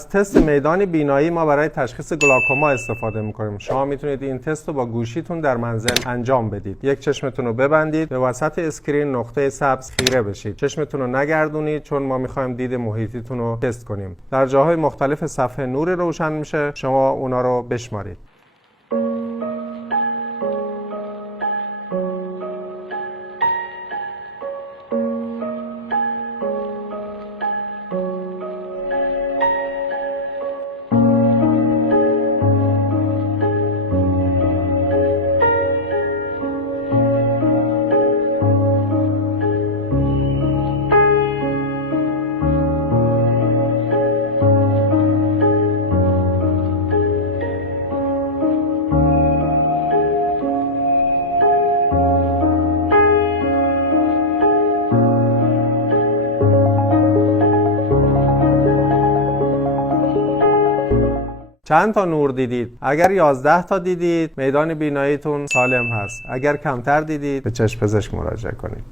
از تست میدان بینایی ما برای تشخیص گلاکوما استفاده میکنیم. شما میتونید این تست رو با گوشیتون در منزل انجام بدید. یک چشمتون رو ببندید، به وسط اسکرین نقطه سبز خیره بشید. چشمتون رو نگردونید چون ما میخوایم دید محیطیتون رو تست کنیم. در جاهای مختلف صفحه نور روشن میشه، شما اونا رو بشمارید. چند تا نور دیدید؟ اگر 11 تا دیدید، میدان بیناییتون سالم هست. اگر کمتر دیدید، به چشم پزشک مراجعه کنید.